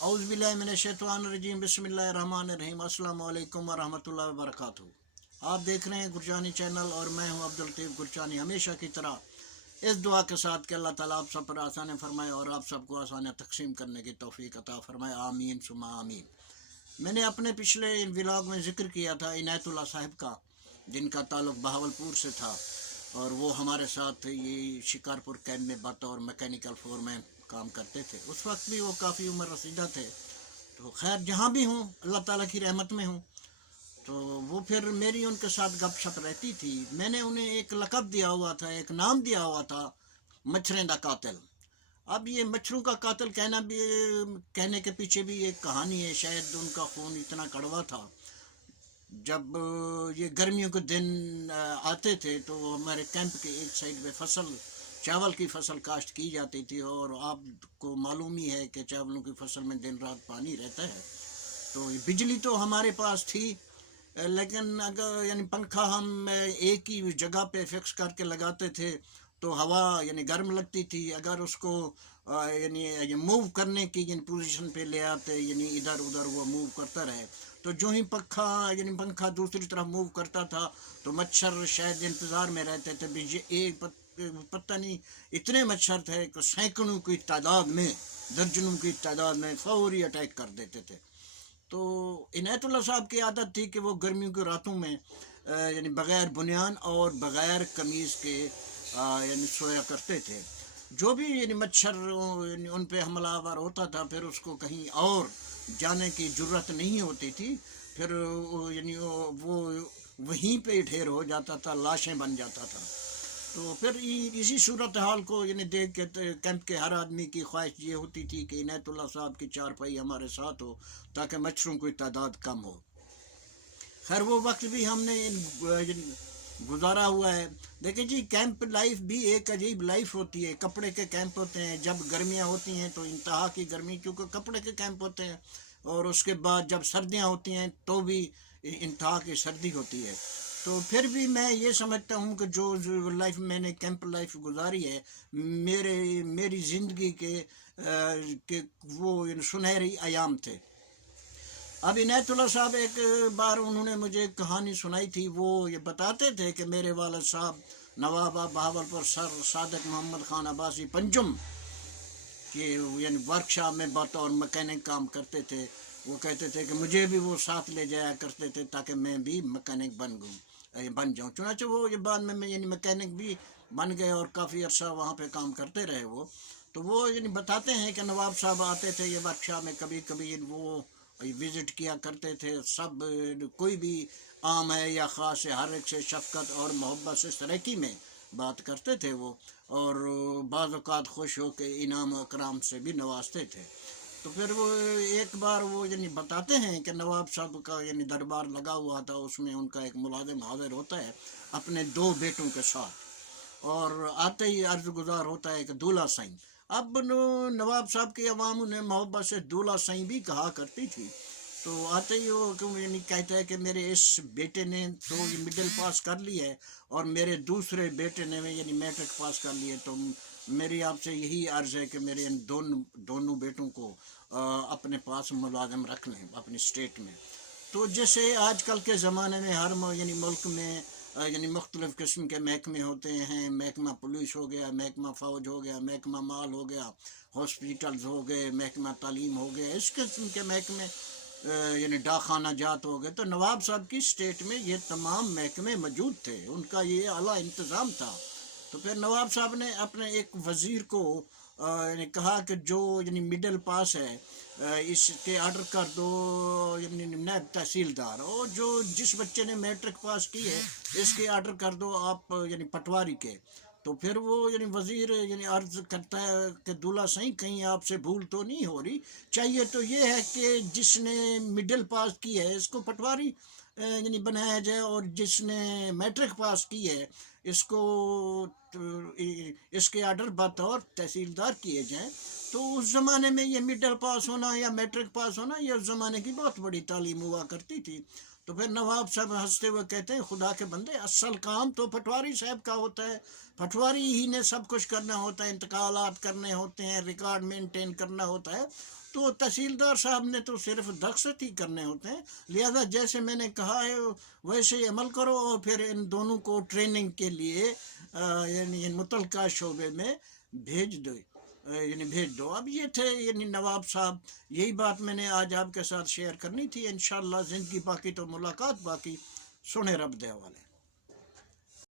औज़ु बिल्लाहि मिनश्शैतानिर्रजीम बिस्मिल्लाहिर्रहमानिर्रहीम अस्सलाम वालेकुम वरहमतुल्लाहि वबरकातुहू। आप देख रहे हैं गुरजानी चैनल और मैं हूं अब्दुल लतीफ़ गुरजानी। हमेशा की तरह इस दुआ के साथ कि अल्लाह ताला आप सब पर आसानियाँ फरमाए और आप सबको आसानियाँ तकसीम करने की तौफीक अता फरमाए, आमीन सुम्मा आमीन। मैंने अपने पिछले इन व्लॉग में ज़िक्र किया था इनायतुल्लाह साहिब का, जिनका ताल्लुक़ बहावलपुर से था और वो हमारे साथ ये शिकारपुर कैंप में बतौर मैकेनिकल फोरमैन काम करते थे। उस वक्त भी वो काफ़ी उम्र रसीदा थे। तो खैर जहाँ भी हूँ अल्लाह ताला की रहमत में हूँ। तो वो फिर मेरी उनके साथ गपशप रहती थी। मैंने उन्हें एक लक़ब दिया हुआ था, एक नाम दिया हुआ था, मच्छरें दा कातिल। अब ये मच्छरों का कातिल कहने के पीछे भी एक कहानी है। शायद उनका खून इतना कड़वा था। जब ये गर्मियों के दिन आते थे तो हमारे कैंप के एक साइड पे चावल की फसल काश्त की जाती थी और आपको मालूम ही है कि चावलों की फसल में दिन रात पानी रहता है। तो बिजली तो हमारे पास थी, लेकिन अगर यानी पंखा हम एक ही जगह पे फिक्स करके लगाते थे तो हवा यानी गर्म लगती थी। अगर उसको यानी मूव करने की यानी पोजीशन पे ले आते, यानी इधर उधर वो मूव करता रहे, तो जो ही पंखा दूसरी तरफ मूव करता था तो मच्छर शायद इंतज़ार में रहते थे। पता नहीं इतने मच्छर थे कि सैकड़ों की तादाद में, दर्जनों की तादाद में फौरी अटैक कर देते थे। तो इनायतुल्लाह साहब की आदत थी कि वो गर्मियों की रातों में यानी बग़ैर बुनियान और बग़ैर कमीज़ के यानी सोया करते थे। जो भी यानी मच्छर उन पे हमलावर होता था फिर उसको कहीं और जाने की ज़रूरत नहीं होती थी। फिर यानी वो वहीं पे ढेर हो जाता था, लाशें बन जाता था। तो फिर इसी सूरत हाल को यानी देख के कैंप के हर आदमी की ख्वाहिश ये होती थी कि इनायतुल्लाह साहब की चारपाई हमारे साथ हो ताकि मच्छरों की तादाद कम हो। खैर वो वक्त भी हमने गुजारा हुआ है। देखिए जी, कैंप लाइफ भी एक अजीब लाइफ होती है। कपड़े के कैंप होते हैं, जब गर्मियाँ होती हैं तो इंतहा की गर्मी, क्योंकि कपड़े के कैंप होते हैं, और उसके बाद जब सर्दियाँ होती हैं तो भी इंतहा की सर्दी होती है। तो फिर भी मैं ये समझता हूँ कि जो लाइफ मैंने कैंप लाइफ गुजारी है, मेरी ज़िंदगी के वो सुनहरी अयाम थे। अब इनायतुल्लाह साहब एक बार उन्होंने मुझे एक कहानी सुनाई थी। वो ये बताते थे कि मेरे वालिद साहब नवाब बहावलपुर सर सादक मोहम्मद खान अब्बासी पंजुम के यानी वर्कशॉप में बतौर मैकेनिक काम करते थे। वो कहते थे कि मुझे भी वो साथ ले जाया करते थे ताकि मैं भी मैकेनिक बन जाऊँ। चुनाचे वो ये बाद में यानी मैकेनिक भी बन गए और काफ़ी अर्सा वहाँ पे काम करते रहे वो। तो वो यानी बताते हैं कि नवाब साहब आते थे ये वर्कशॉप में, कभी कभी वो विज़िट किया करते थे। सब कोई भी आम है या ख़ास है, हर एक से शफ़क़त और मोहब्बत से सराकी में बात करते थे वो, और बाज़ औक़ात खुश हो के इनाम अकराम से भी नवाजते थे। तो फिर वो एक बार वो यानी बताते हैं कि नवाब साहब का यानी दरबार लगा हुआ था, उसमें उनका एक मुलाजिम हाज़िर होता है अपने 2 बेटों के साथ, और आते ही अर्ज़ गुज़ार होता है कि दूल्हा साईं। अब नवाब साहब की अवाम उन्हें मोहब्बत से दूल्हा साईं भी कहा करती थी। तो आते ही वो क्यों यानी कहता है कि मेरे इस बेटे ने तो ये मिडिल पास कर लिया है और मेरे दूसरे बेटे ने यानी मैट्रिक पास कर लिया, तो मेरी आपसे यही अर्ज़ है कि मेरे इन दोनों बेटों को अपने पास मुलाजिम रख लें अपनी स्टेट में। तो जैसे आजकल के ज़माने में हर यानी मुल्क में यानी मुख्तलिफ़ किस्म के महकमे होते हैं। महकमा पुलिस हो गया, महकमा फ़ौज हो गया, महकमा माल हो गया, हॉस्पिटल्स हो गए, महकमा तालीम हो गया, इस किस्म के महकमे यानी डाखाना जात हो गए। तो नवाब साहब की स्टेट में ये तमाम महकमे मौजूद थे, उनका ये आला इंतज़ाम था। तो फिर नवाब साहब ने अपने एक वज़ीर को यानी कहा कि जो यानी मिडिल पास है इसके आर्डर कर दो यानी नायब तहसीलदार, और जो जिस बच्चे ने मैट्रिक पास की है इसके आर्डर कर दो आप यानी पटवारी के। तो फिर वो यानी वज़ीर यानी अर्ज़ करता है कि दूल्हा सही कहीं आपसे भूल तो नहीं हो रही, चाहिए तो ये है कि जिसने मिडिल पास की है इसको पटवारी यानी बनाया जाए, और जिसने मैट्रिक पास की है इसको इसके आर्डर बतौर तहसीलदार किए जाएँ। तो उस ज़माने में ये मिडिल पास होना या मैट्रिक पास होना ये उस ज़माने की बहुत बड़ी तालीम हुआ करती थी। तो फिर नवाब साहब हंसते हुए कहते हैं, खुदा के बंदे असल काम तो पटवारी साहब का होता है, पटवारी ही ने सब कुछ करना होता है, इंतकालात करने होते हैं, रिकॉर्ड मेंटेन करना होता है। تو تحصیلدار صاحب نے تو صرف دستخط ہی کرنے ہوتے ہیں، لہذا جیسے میں نے کہا ہے ویسے ہی عمل کرو، اور پھر ان دونوں کو ٹریننگ کے لیے یعنی متعلقہ شعبے میں بھیج دو، بھیج دو۔ اب یہ تھے نواب صاحب، یہی بات میں نے آج آپ کے ساتھ شیئر کرنی تھی۔ انشاءاللہ زندگی باقی تو ملاقات باقی، سنے رب دے حوالے۔